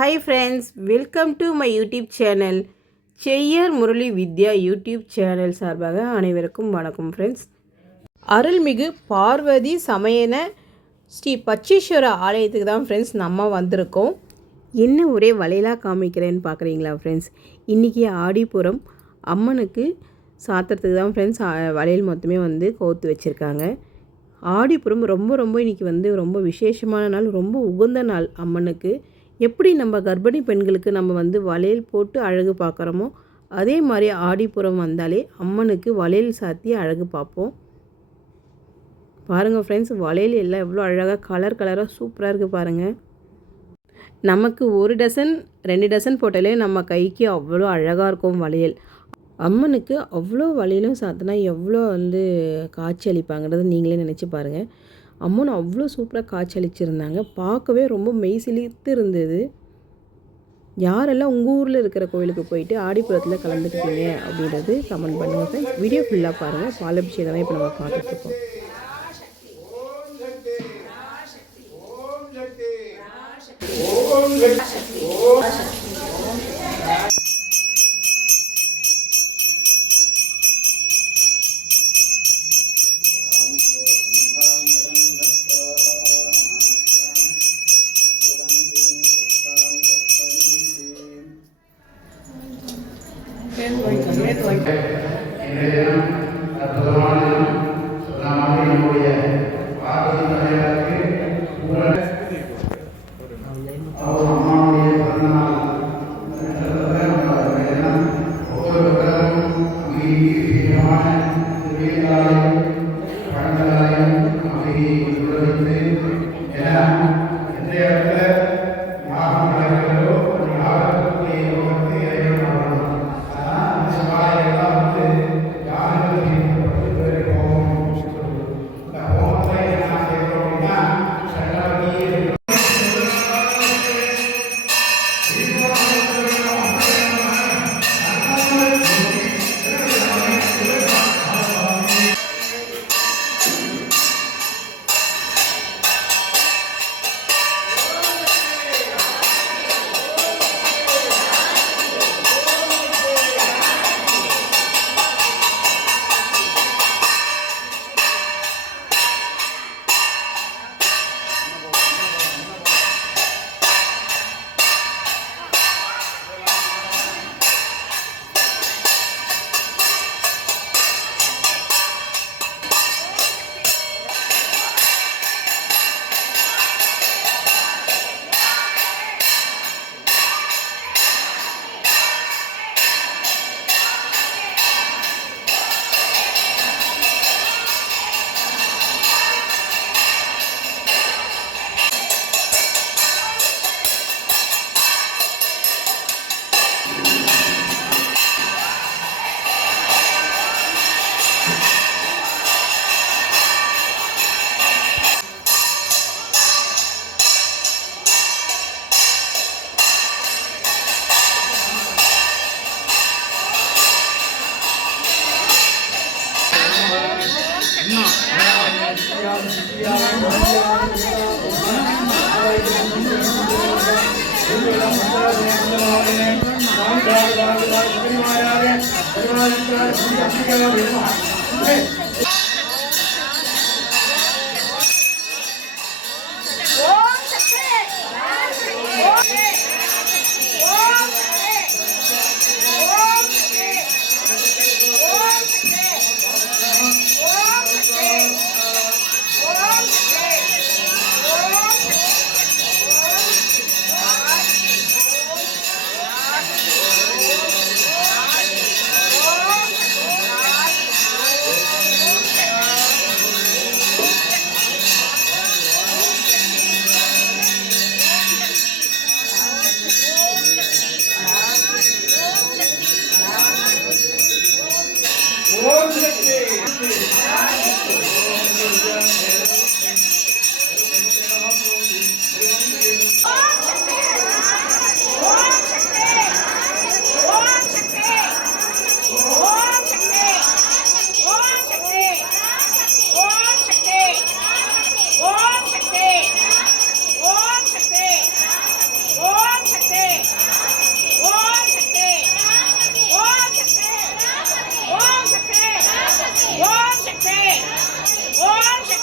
Hi friends, welcome to my YouTube channel. செய்யர் Murali Vidya YouTube channel சார்பாக அனைவருக்கும் வணக்கம் friends. அருள்மிகு பார்வதி சமயன ஸ்ரீ பச்சீஸ்வர ஆலயத்துக்கு தான் ஃப்ரெண்ட்ஸ் நம்ம வந்திருக்கோம். என்ன ஒரே வளையலாக காமிக்கிறேன்னு பார்க்குறீங்களா ஃப்ரெண்ட்ஸ்? இன்றைக்கி ஆடிப்புறம் அம்மனுக்கு சாத்திரத்துக்கு தான் ஃப்ரெண்ட்ஸ் வளையல் மொத்தமே கோர்த்து வச்சுருக்காங்க. ஆடிப்புறம் ரொம்ப இன்றைக்கி ரொம்ப விசேஷமான நாள், ரொம்ப உகந்த நாள் அம்மனுக்கு. எப்படி நம்ம கர்ப்பிணி பெண்களுக்கு நம்ம வளையல் போட்டு அழகு பார்க்குறோமோ அதே மாதிரி ஆடிப்புறம் வந்தாலே அம்மனுக்கு வளையல் சாத்தி அழகு பார்ப்போம். பாருங்கள் ஃப்ரெண்ட்ஸ், வளையல் எல்லாம் எவ்வளோ அழகாக கலராக சூப்பராக இருக்குது பாருங்கள். நமக்கு 1 டசன் 2 டசன் போட்டாலே நம்ம கைக்கு அவ்வளோ அழகாக இருக்கும் வளையல். அம்மனுக்கு அவ்வளோ வளையலும் சாத்தினா எவ்வளோ காட்சி அளிப்பாங்கிறத நீங்களே நினச்சி பாருங்கள். அம்மன் அவ்வளோ சூப்பராக காட்சி அளிச்சிருந்தாங்க. பார்க்கவே ரொம்ப மெய் சிலிர்த்து இருந்தது. யாரெல்லாம் உங்கள் ஊரில் இருக்கிற கோயிலுக்கு போயிட்டு ஆடிப்புறத்தில் கலந்துக்கிட்டீங்க அப்படின்றது கமெண்ட் பண்ணுங்கள் ஃப்ரெண்ட்ஸ். வீடியோ ஃபுல்லாக பாருங்கள். பாலபிஷேகம் தான் இப்போ நம்ம பார்த்துட்ருக்கோம்.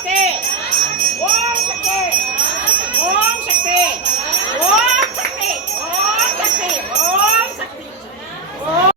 शक्ति ओम शक्ति ओम शक्ति ओम शक्ति ओम शक्ति ओम शक्ति ओम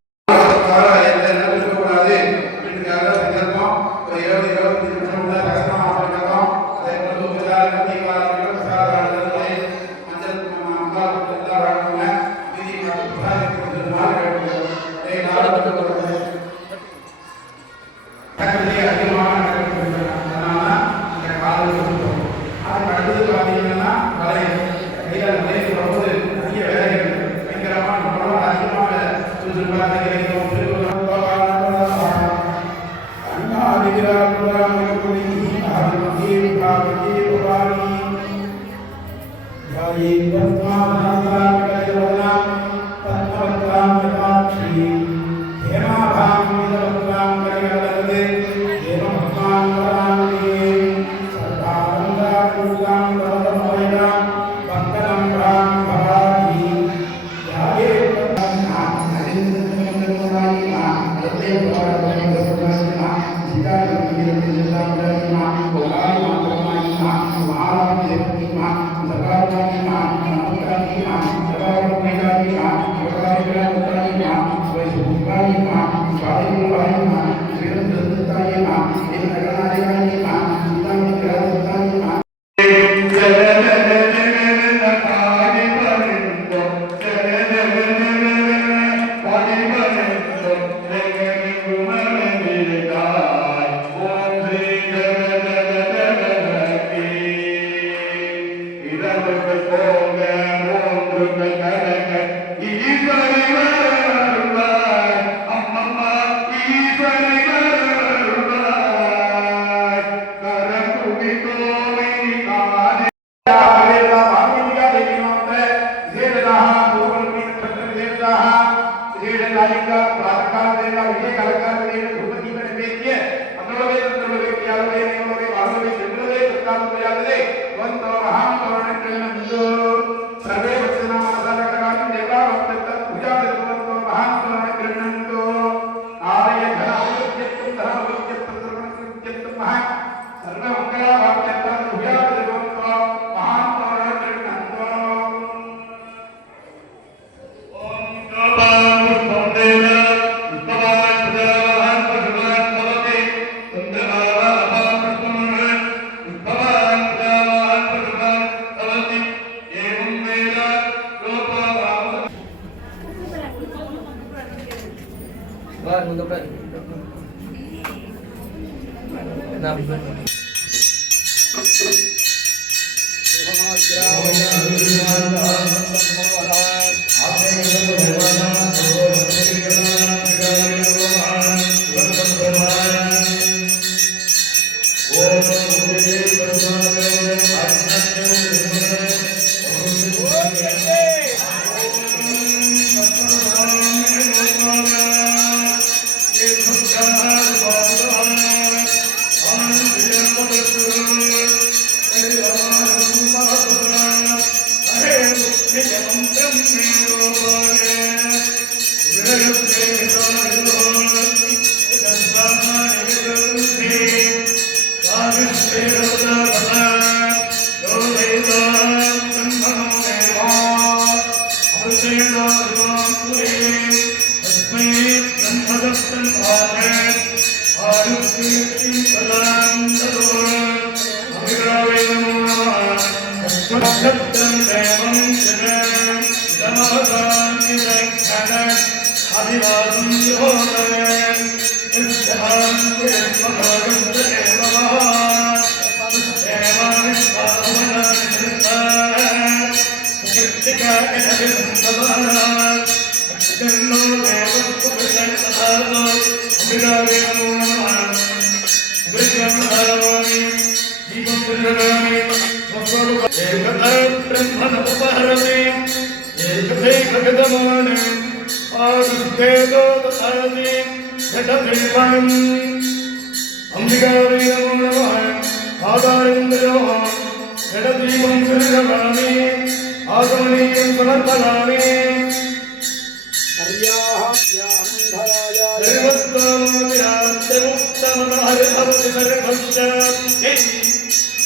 सर्वोत्तम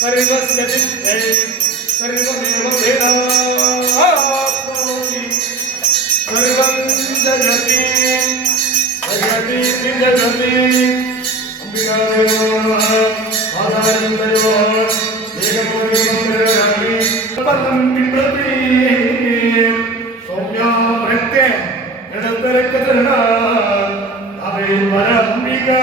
सर्वस्य चित्ते सर्वमेव वेदात्मोऽपि सर्वं जगति जगति जगति अम्बिकादेवो नमः आधारदेवो एकमोनिमोनिरामि पदं पिप्रति सौम्या प्रत्ये नडतरकदना अवे परम्बिका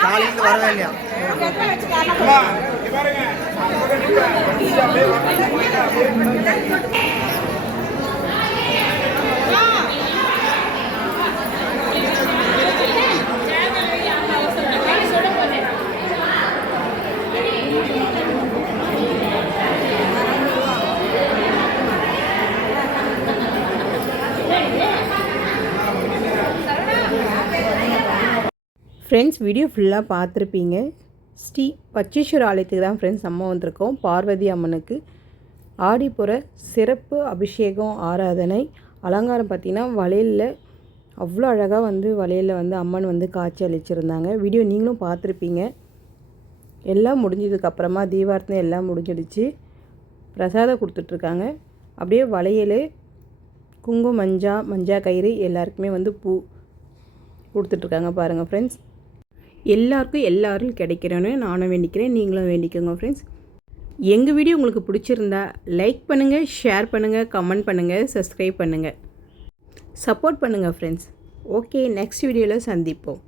காலையில வரவே இல்லையா ஃப்ரெண்ட்ஸ் வீடியோ ஃபுல்லாக பார்த்துருப்பீங்க. ஸ்ரீ பச்சீஸ்வர ஆலயத்துக்கு தான் ஃப்ரெண்ட்ஸ் நம்ம வந்திருக்கோம். பார்வதி அம்மனுக்கு ஆடிப்புற சிறப்பு அபிஷேகம் ஆராதனை அலங்காரம் பார்த்திங்கன்னா வளையலில் அவ்வளோ அழகாக வளையலில் அம்மன் காட்சி அளிச்சிருந்தாங்க. வீடியோ நீங்களும் பார்த்துருப்பீங்க. எல்லாம் முடிஞ்சதுக்கப்புறமா தீபார்த்தனை எல்லாம் முடிஞ்சிடுச்சு. பிரசாதம் கொடுத்துட்ருக்காங்க. அப்படியே வளையல், குங்குமம், மஞ்சா கயிறு எல்லாருக்குமே பூ கொடுத்துட்ருக்காங்க. பாருங்கள் ஃப்ரெண்ட்ஸ், எல்லாரும் கிடைக்கிறேன்னு நானும் வேண்டிக்கிறேன். நீங்களும் வேண்டிக்கோங்க ஃப்ரெண்ட்ஸ். எங்கள் வீடியோ உங்களுக்கு பிடிச்சிருந்தா லைக் பண்ணுங்கள், ஷேர் பண்ணுங்கள், கமெண்ட் பண்ணுங்கள், சப்ஸ்கிரைப் பண்ணுங்கள், சப்போர்ட் பண்ணுங்கள் ஃப்ரெண்ட்ஸ். ஓகே, நெக்ஸ்ட் வீடியோவில் சந்திப்போம்.